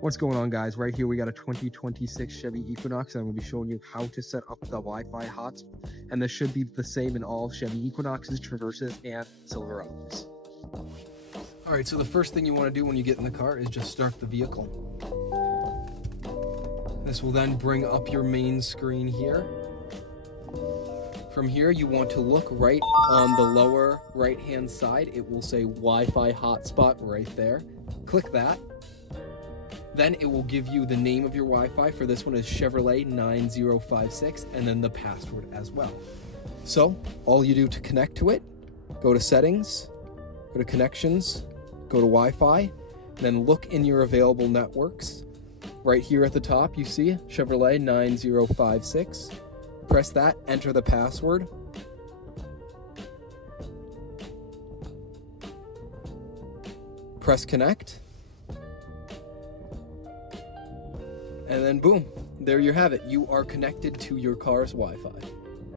What's going on, guys? Right here we got a 2026 Chevy Equinox, and I'm going to be showing you how to set up the Wi-Fi hotspot, and this should be the same in all Chevy Equinoxes, Traverses, and Silverados. Alright, so the first thing you want to do when you get in the car is just start the vehicle. This will then bring up your main screen here. From here, you want to look right on the lower right-hand side. It will say Wi-Fi Hotspot right there. Click that. Then it will give you the name of your Wi-Fi. For this one is Chevrolet 9056, and then the password as well. So all you do to connect to it, go to Settings, go to Connections, go to Wi-Fi, then look in your available networks. Right here at the top, you see Chevrolet 9056. Press that, enter the password. Press Connect. And then boom, there you have it. You are connected to your car's Wi-Fi.